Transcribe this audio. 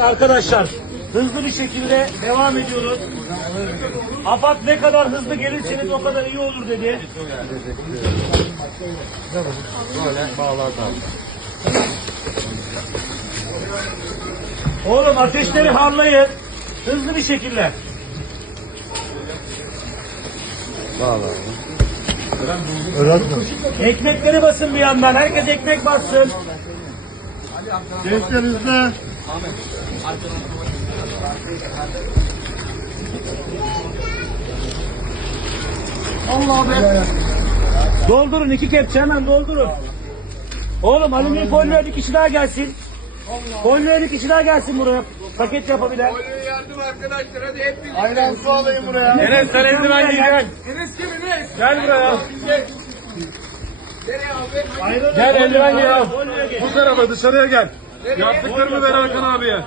Arkadaşlar hızlı bir şekilde devam ediyoruz. AFAD ne kadar hızlı gelirseniz o kadar iyi olur dedi. Oğlum ateşleri harlayın. Hızlı bir şekilde. Ekmekleri basın bir yandan. Herkes ekmek bassın. Gençler hızlı. Allah be. Doldurun iki kepçe hemen doldurun. Oğlum alüminyum folyoya bir kişi daha gelsin. Folyoya bir kişi daha gelsin buraya. Paket yapabilen. yardım arkadaşlar hadi hep birlikte. Ayran su alayım buraya. Enes sen eldiven giyeceksin. Enes kim Enes? Gel buraya. Nereye abi? Gel eldiven giy al. Bu tarafa dışarıya gel. Yaptıklarımı ver Hakan abiye.